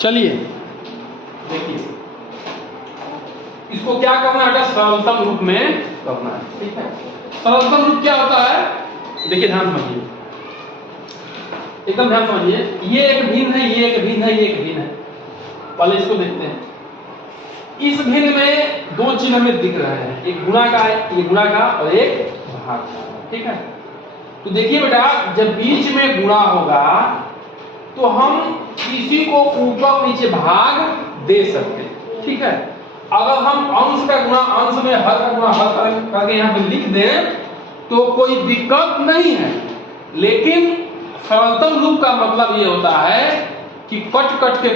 चलिए देखिए, इसको क्या करना है, सरलतम रूप में करना है। ठीक है, सरलतम रूप क्या होता है, देखिए ध्यान समझिए, एकदम ध्यान समझिए। ये एक भिन्न है, ये एक भिन्न है, ये एक भिन्न है। पहले इसको देखते हैं। इस भिन्न में दो चिन्ह हमें दिख रहे हैं, एक गुणा का है, ये गुणा का, और एक भाग का। ठीक है, तो देखिए बेटा, जब बीच में गुणा होगा तो हम किसी को ऊपर नीचे भाग दे सकते हैं। ठीक है, अगर हम अंश का गुणा अंश में, हर का गुणा हर करके यहाँ पे लिख दें तो कोई दिक्कत नहीं है। लेकिन सरलतम रूप का मतलब ये होता है कि कट कट के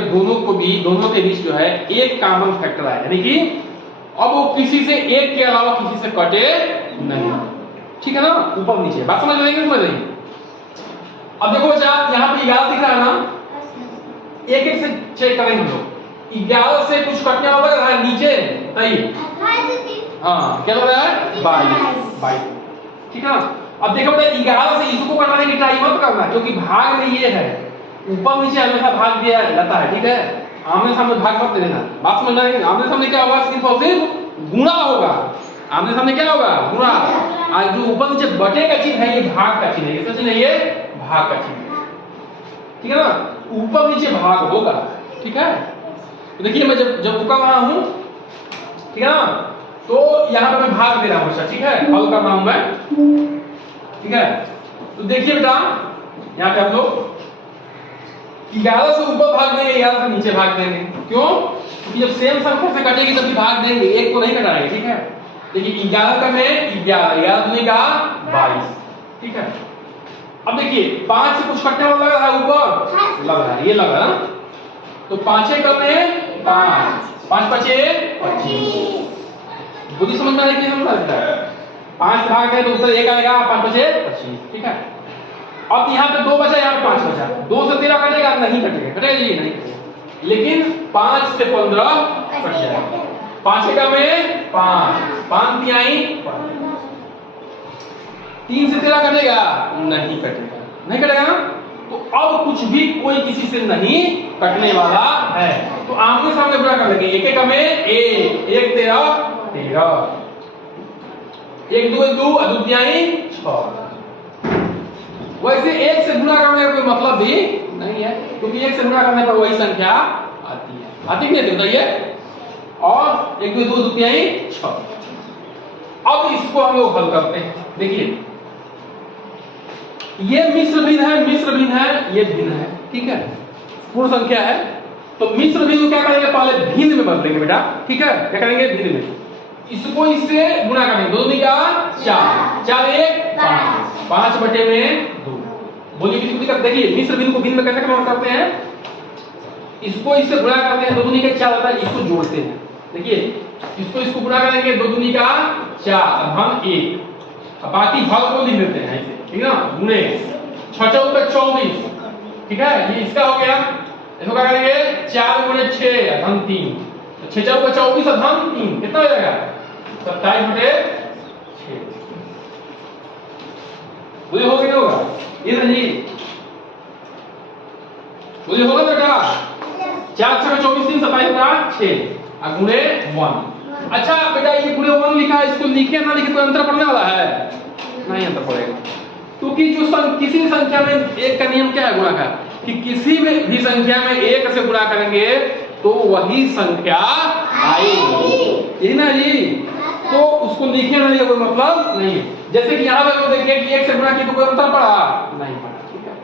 दोनों के बीच जो है एक कॉमन फैक्टर है, यानी कि अब वो किसी से एक के अलावा किसी से कटे नहीं। ठीक है ना, ऊपर नीचे बात समझ रही है? अब देखो बच्चा, यहाँ पे 11 दिख रहा है ना, एक एक से चेक करेंगे हम लोग। 11 से कुछ कटने वाला लग रहा है नीचे, सही? हाँ, क्या लग रहा है? 22। ठीक है ना, अब देखो बेटा, 11 से इसको करने की ट्राई मत करना, क्योंकि भाग में ये है, ऊपर नीचे हमेशा भाग दिया जाता है। ठीक है, आमने सामने भाग मत देना। बात समझना है? आमने सामने क्या होगा? सिर्फ और सिर्फ गुणा होगा। आमने सामने क्या होगा? गुणा। आज जो ऊपर नीचे बटे का चिन्ह है, ये भाग का चिन्ह है। किसका चिन्ह है? ये भाग का चिन्ह है। ठीक है ना, ऊपर नीचे भाग होगा। ठीक है, तो देखिए मैं जब कर रहा हूं, ठीक है ना, तो यहां पे मैं भाग दे रहा हूं बच्चा। ठीक है, हल कर रहा हूं मैं। ठीक है, तो देखिए बेटा, यहां पे हम लोग 11 से ऊपर भाग देंगे, 11 से नीचे भाग देंगे। क्यों? क्योंकि जब सेम संख्या से कटेगी तब भी भाग देंगे, एक को नहीं घटाएंगे। ठीक है, देखिए 11 का में 11 दूनी का 22। ठीक है, अब देखिए 5 से कुछ कटने वाला लग रहा है ऊपर, लग रहा है, ये लग रहा है ना, तो 5 का में 5, 5 5 25। बुद्धि समझ में आ रही है? हम लगता है 5 भाग है तो उत्तर 1 आएगा, 5 5 25। ठीक है, अब यहाँ पे 2 बचा, यहाँ पे 5 बचा। 2 से 13 कटेगा? नहीं कटेगा। कटेगा जी? नहीं कटेगा। लेकिन 5 से 15 कट जाएगा। 5 का में 5, 5 तिहाई 3 से 13 कटेगा? नहीं कटेगा। नहीं कटेगा ना, तो अब कुछ भी कोई किसी से नहीं कटने वाला है, तो आमने सामने गुणा कर लेंगे। 1 का में 1, 1 13 13, 1 2 2 और 2 तिहाई 6। वैसे 1 से गुणा करने का कोई मतलब भी नहीं है, क्योंकि 1 से गुणा करने पर वही संख्या आती है। आती नहीं? बताइए। और 1 2 2 2 तिहाई 6। अब इसको हम लोग हल करते हैं। देखिए, ये मिश्र भिन्न है, मिश्र भिन्न है, ये भिन्न है। ठीक है, पूर्ण संख्या है, तो मिश्र भिन्न क्या करेंगे? पहले भिन्न में बदलेंगे बेटा। ठीक है, क्या करेंगे? भिन्न में। इसको इससे गुणा करेंगे। 2 दूनी का 4, 4 1 5, 5 बटे में 2। बोलिए किसी को दिक्कत? देखिए, मिश्र भिन्न को भिन्न में कैसे कन्वर्ट करते हैं? इसको इससे गुणा करते हैं, 2 दूनी का 4 होता है, इसको जोड़ते हैं। देखिए, इसको गुणा करेंगे, 2 दूनी का 4 हम 1, बाकी भाग को लिख देते हैं ऐसे। ठीक है ना, गुणे 6 4 का 24। ठीक है, ये इसका हो गया। इसको क्या करेंगे? 4 गुणे 6 धन 3, 6 4 का 24 और धन 3 कितना हो जाएगा? 27 बटे 6। बोलिए होगा क्या? होगा ये ना जी? बोलिए होगा बेटा? 4 6 का 24 3 27 का 6 और गुणे 1। अच्छा बेटा, ये गुणे 1 लिखा है, इसको लिखे ना लिखे कोई अंतर पड़ने वाला है? नहीं अंतर पड़ेगा, क्योंकि जो किसी भी संख्या में एक का नियम क्या है गुणा का, कि किसी भी संख्या में 1 से गुणा करेंगे तो वही संख्या आएगी। यही ना जी? तो उसको लिखे ना लिखे कोई मतलब नहीं है। जैसे कि यहाँ पे देखिए कि 1 से गुणा किया तो कोई अंतर पड़ा? नहीं पड़ा। ठीक है,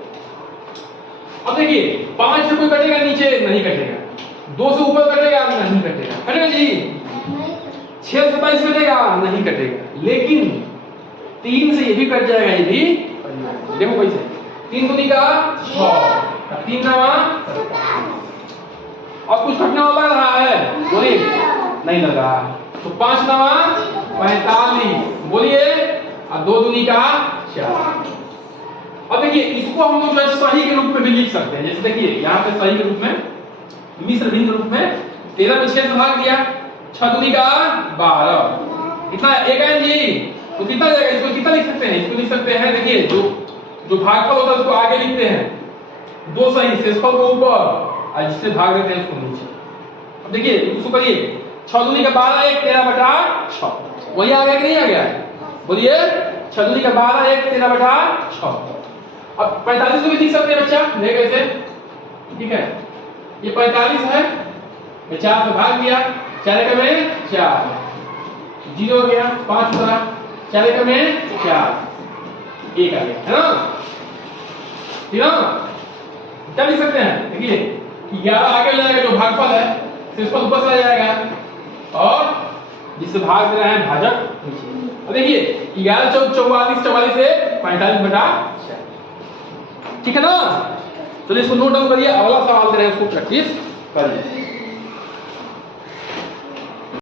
अब देखिए 5 से कोई कटेगा नीचे? नहीं कटेगा। 2 से ऊपर कटेगा? नहीं कटेगा। कटेगा जी? 6 से 27 कटेगा? नहीं कटेगा। लेकिन 3 से ये भी कट जाएगा, ये भी। देखो कैसे, 3 दूनी का 6, 3 का और कुछ कटने वाला लग रहा है? बोलिए, नहीं लग रहा। तो 5 नवा 45, बोलिए, और 2 दूनी का 4। अब देखिए, इसको हम लोग सही के रूप में भी लिख सकते हैं। जैसे देखिए, यहाँ पे सही के रूप में, मिश्र भिन्न रूप में 13 में 6 से भाग दिया, 6 दूनी का 12, इतना 1 है जी। तो कितना जाएगा? इसको कितना लिख सकते हैं? इसको लिख सकते हैं, देखिए, जो भागफल होता है उसको आगे लिखते हैं, 2 सही, शेषफल को ऊपर, और जिससे भाग देते हैं उसको नीचे। अब देखिए उसको करिए, 6 दूनी का 12 1 13/6 वही आ गया कि नहीं आ गया? बोलिए 6 दूनी का 12 1 13/6। अब 45 को भी लिख सकते हैं बच्चा, देख कैसे, ठीक है, ये 45 है, मैं 4 से भाग दिया, 4 एकम में 4, 0 हो गया, 5 उतरा, 4 एकम में 4, 1 आ गया, है ना? ठीक है, क्या लिख सकते हैं? देखिए 11 आगे ले जाएगा जो भागफल है, फिर इसको ऊपर चला जाएगा और जिससे भाग रहे हैं भाजक नीचे। अब देखिए 11 44 44 से 45/6, ठीक है ना? चलिए इसको नोट डाउन करिए, अगला सवाल दे रहे हैं उसको प्रैक्टिस करिए।